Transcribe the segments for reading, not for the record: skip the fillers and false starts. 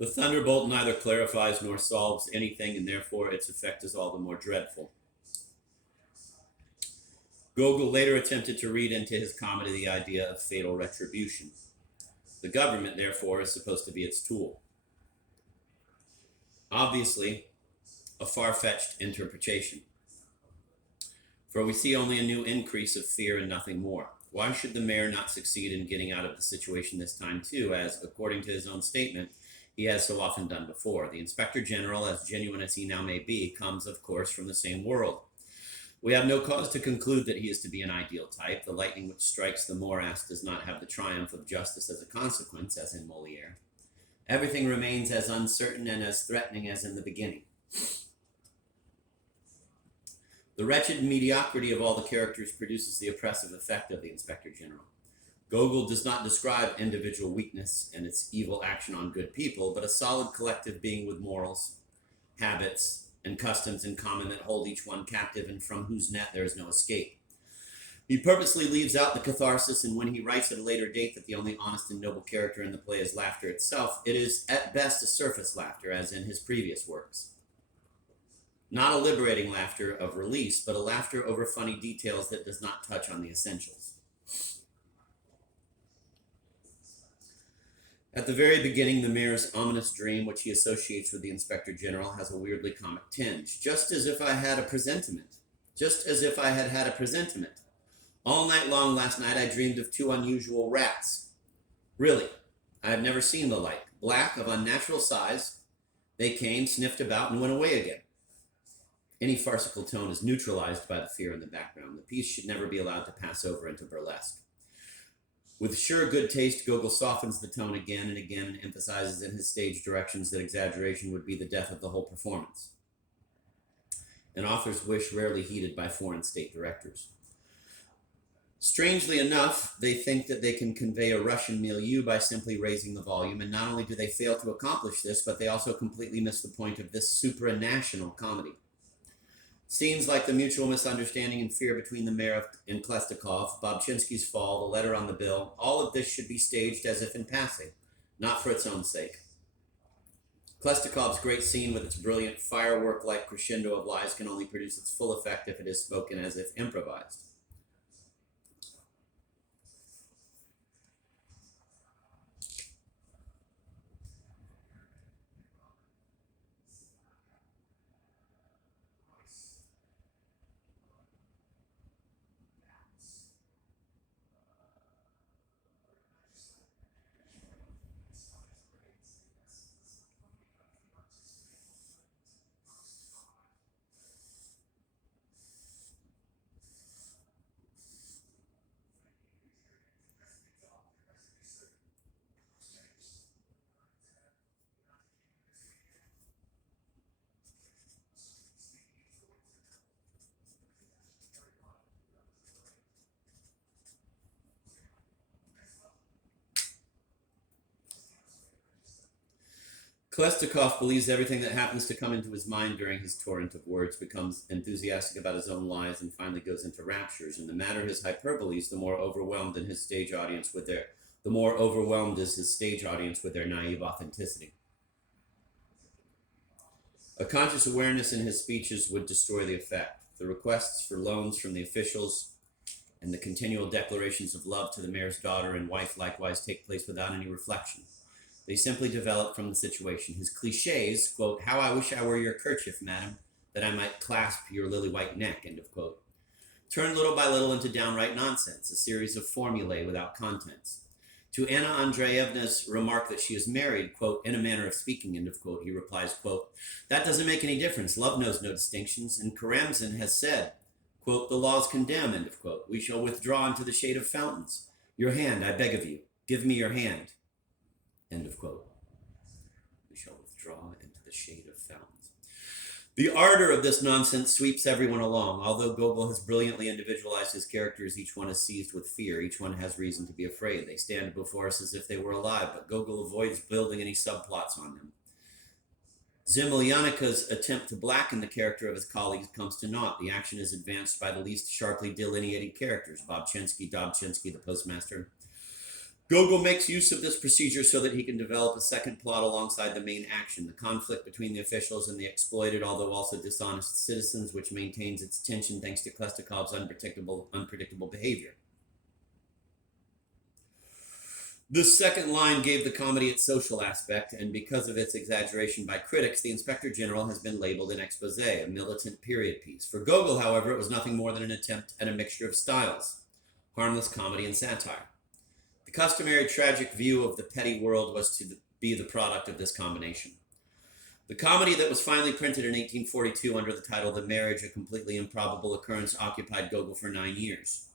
The thunderbolt neither clarifies nor solves anything, and therefore its effect is all the more dreadful. Gogol later attempted to read into his comedy the idea of fatal retribution. The government, therefore, is supposed to be its tool. Obviously, a far-fetched interpretation, for we see only a new increase of fear and nothing more. Why should the mayor not succeed in getting out of the situation this time too, as, according to his own statement, he has so often done before? The Inspector General, as genuine as he now may be, comes, of course, from the same world. We have no cause to conclude that he is to be an ideal type. The lightning which strikes the morass does not have the triumph of justice as a consequence, as in Moliere. Everything remains as uncertain and as threatening as in the beginning. The wretched mediocrity of all the characters produces the oppressive effect of the Inspector General. Gogol does not describe individual weakness and its evil action on good people, but a solid collective being with morals, habits, and customs in common that hold each one captive and from whose net there is no escape. He purposely leaves out the catharsis, and when he writes at a later date that the only honest and noble character in the play is laughter itself, it is at best a surface laughter, as in his previous works. Not a liberating laughter of release, but a laughter over funny details that does not touch on the essentials. At the very beginning, the mayor's ominous dream, which he associates with the Inspector General, has a weirdly comic tinge. Just as if I had a presentiment. Just as if I had had a presentiment. All night long last night I dreamed of two unusual rats. Really, I have never seen the like. Black, of unnatural size. They came, sniffed about, and went away again. Any farcical tone is neutralized by the fear in the background. The piece should never be allowed to pass over into burlesque. With sure good taste, Gogol softens the tone again and again and emphasizes in his stage directions that exaggeration would be the death of the whole performance. An author's wish rarely heeded by foreign state directors. Strangely enough, they think that they can convey a Russian milieu by simply raising the volume, and not only do they fail to accomplish this, but they also completely miss the point of this supranational comedy. Scenes like the mutual misunderstanding and fear between the mayor and Klestikov, Bobchinsky's fall, the letter on the bill, all of this should be staged as if in passing, not for its own sake. Klestikov's great scene with its brilliant firework-like crescendo of lies can only produce its full effect if it is spoken as if improvised. Klestikov believes everything that happens to come into his mind during his torrent of words, becomes enthusiastic about his own lies, and finally goes into raptures. In the matter of his hyperboles, the more overwhelmed is his stage audience with their naive authenticity. A conscious awareness in his speeches would destroy the effect. The requests for loans from the officials and the continual declarations of love to the mayor's daughter and wife likewise take place without any reflection. They simply develop from the situation. His cliches, quote, "How I wish I were your kerchief, madam, that I might clasp your lily-white neck," end of quote, turn little by little into downright nonsense, a series of formulae without contents. To Anna Andreevna's remark that she is married, quote, "in a manner of speaking," end of quote, he replies, quote, "That doesn't make any difference. Love knows no distinctions, and Karamzin has said, quote, 'The laws condemn,' end of quote. We shall withdraw into the shade of fountains. Your hand, I beg of you. Give me your hand." End of quote. We shall withdraw into the shade of fountains. The ardor of this nonsense sweeps everyone along. Although Gogol has brilliantly individualized his characters, each one is seized with fear. Each one has reason to be afraid. They stand before us as if they were alive, but Gogol avoids building any subplots on them. Zemlyanika's attempt to blacken the character of his colleagues comes to naught. The action is advanced by the least sharply delineated characters, Bobchinsky, Dobchinsky, the postmaster. Gogol makes use of this procedure so that he can develop a second plot alongside the main action, the conflict between the officials and the exploited, although also dishonest citizens, which maintains its tension thanks to Klestikov's unpredictable behavior. The second line gave the comedy its social aspect, and because of its exaggeration by critics, the Inspector General has been labeled an exposé, a militant period piece. For Gogol, however, it was nothing more than an attempt at a mixture of styles, harmless comedy and satire. The customary tragic view of the petty world was to be the product of this combination. The comedy that was finally printed in 1842 under the title The Marriage, a Completely Improbable Occurrence, occupied Gogol for 9 years,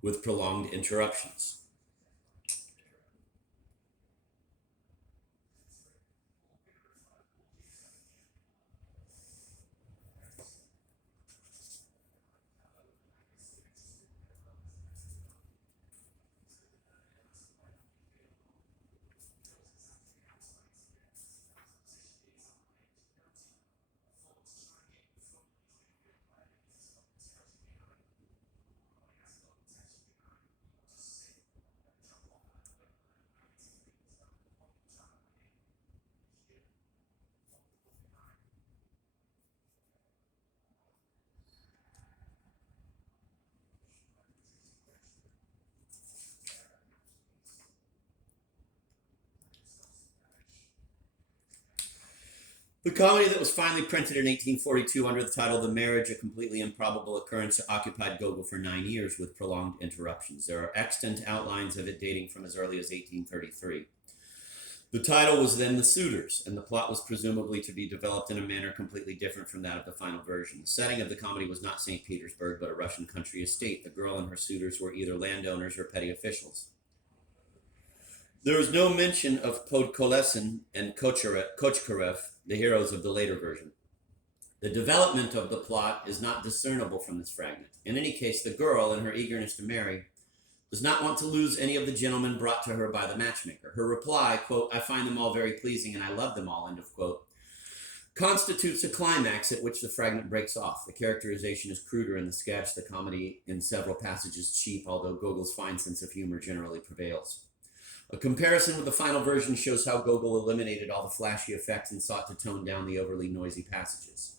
with prolonged interruptions. The comedy that was finally printed in 1842 under the title The Marriage, a Completely Improbable Occurrence, occupied Gogol for 9 years with prolonged interruptions. There are extant outlines of it dating from as early as 1833. The title was then The Suitors, and the plot was presumably to be developed in a manner completely different from that of the final version. The setting of the comedy was not St. Petersburg, but a Russian country estate. The girl and her suitors were either landowners or petty officials. There is no mention of Podkolesin and Kochkarev, the heroes of the later version. The development of the plot is not discernible from this fragment. In any case, the girl, in her eagerness to marry, does not want to lose any of the gentlemen brought to her by the matchmaker. Her reply, quote, "I find them all very pleasing and I love them all," end of quote, constitutes a climax at which the fragment breaks off. The characterization is cruder in the sketch, the comedy in several passages cheap, although Gogol's fine sense of humor generally prevails. A comparison with the final version shows how Gogol eliminated all the flashy effects and sought to tone down the overly noisy passages.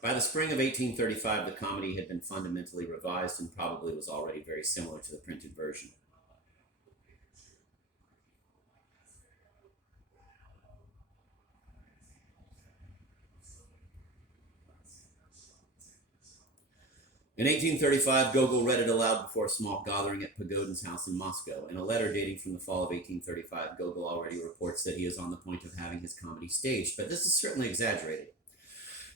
By the spring of 1835, the comedy had been fundamentally revised and probably was already very similar to the printed version. In 1835, Gogol read it aloud before a small gathering at Pagodin's house in Moscow. In a letter dating from the fall of 1835, Gogol already reports that he is on the point of having his comedy staged, but this is certainly exaggerated.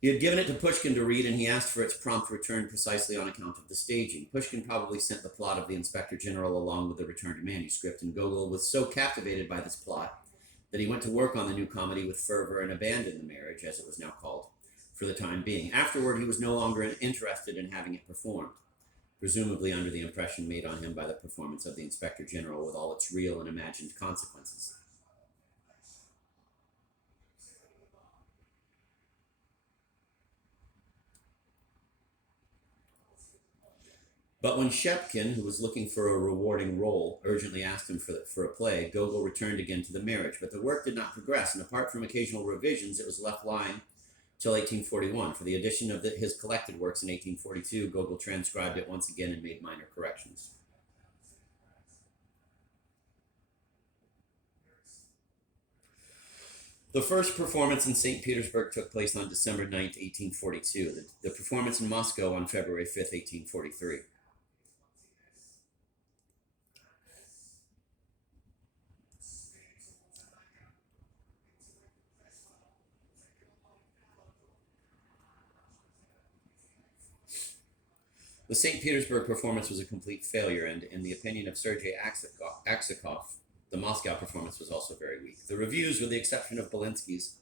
He had given it to Pushkin to read, and he asked for its prompt return precisely on account of the staging. Pushkin probably sent the plot of the Inspector General along with the returned manuscript, and Gogol was so captivated by this plot that he went to work on the new comedy with fervor and abandoned The Marriage, as it was now called, for the time being. Afterward, he was no longer interested in having it performed, presumably under the impression made on him by the performance of the Inspector General with all its real and imagined consequences. But when Shepkin, who was looking for a rewarding role, urgently asked him for a play, Gogol returned again to The Marriage. But the work did not progress, and apart from occasional revisions, it was left lying till 1841. For the edition of his collected works in 1842, Gogol transcribed it once again and made minor corrections. The first performance in St. Petersburg took place on December 9th, 1842. The performance in Moscow on February 5th, 1843. The St. Petersburg performance was a complete failure, and in the opinion of Sergei Aksakov, the Moscow performance was also very weak. The reviews, with the exception of Belinsky's,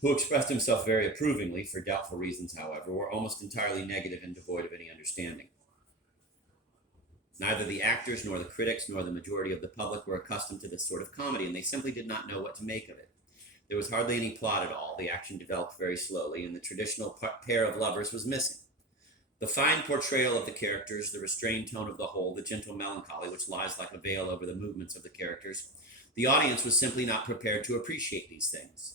who expressed himself very approvingly, for doubtful reasons, however, were almost entirely negative and devoid of any understanding. Neither the actors, nor the critics, nor the majority of the public were accustomed to this sort of comedy, and they simply did not know what to make of it. There was hardly any plot at all. The action developed very slowly, and the traditional pair of lovers was missing. The fine portrayal of the characters, the restrained tone of the whole, the gentle melancholy which lies like a veil over the movements of the characters, the audience was simply not prepared to appreciate these things.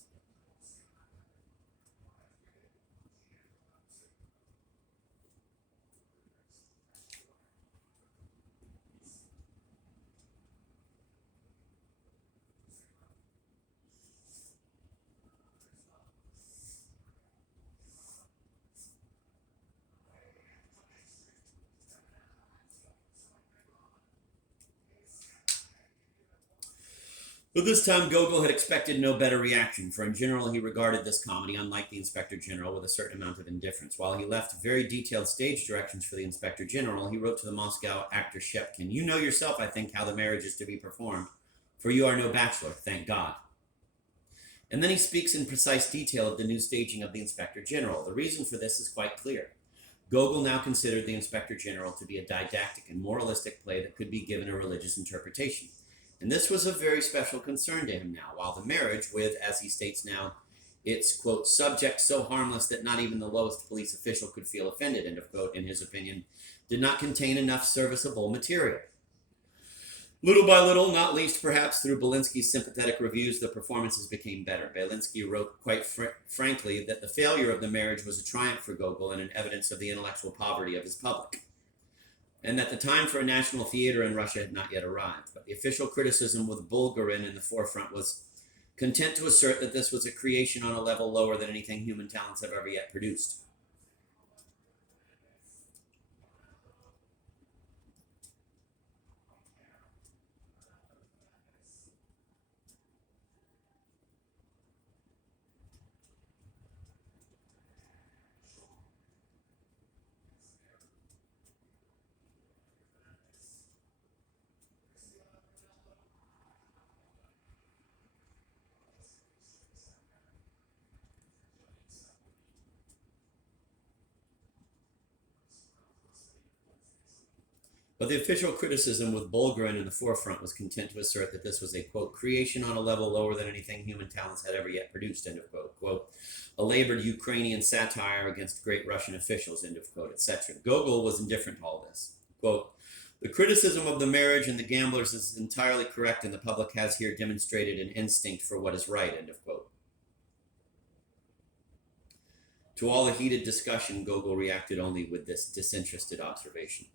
But this time Gogol had expected no better reaction, for in general he regarded this comedy, unlike the Inspector General, with a certain amount of indifference. While he left very detailed stage directions for the Inspector General, he wrote to the Moscow actor Shepkin, "You know yourself, I think, how the marriage is to be performed, for you are no bachelor, thank God." And then he speaks in precise detail of the new staging of the Inspector General. The reason for this is quite clear. Gogol now considered the Inspector General to be a didactic and moralistic play that could be given a religious interpretation. And this was a very special concern to him now, while the marriage with, as he states now, its, quote, subject so harmless that not even the lowest police official could feel offended, end of quote, in his opinion, did not contain enough serviceable material. Little by little, not least perhaps through Belinsky's sympathetic reviews, the performances became better. Belinsky wrote quite frankly that the failure of the marriage was a triumph for Gogol and an evidence of the intellectual poverty of his public, and that the time for a national theater in Russia had not yet arrived. But the official criticism, with Bulgarin in the forefront, was content to assert that this was a creation on a level lower than anything human talents have ever yet produced. But the official criticism, with Bulgarin in the forefront, was content to assert that this was a, quote, creation on a level lower than anything human talents had ever yet produced, end of quote. Quote, a labored Ukrainian satire against great Russian officials, end of quote, etc. Gogol was indifferent to all this. Quote, the criticism of the marriage and the gamblers is entirely correct, and the public has here demonstrated an instinct for what is right, end of quote. To all the heated discussion, Gogol reacted only with this disinterested observation.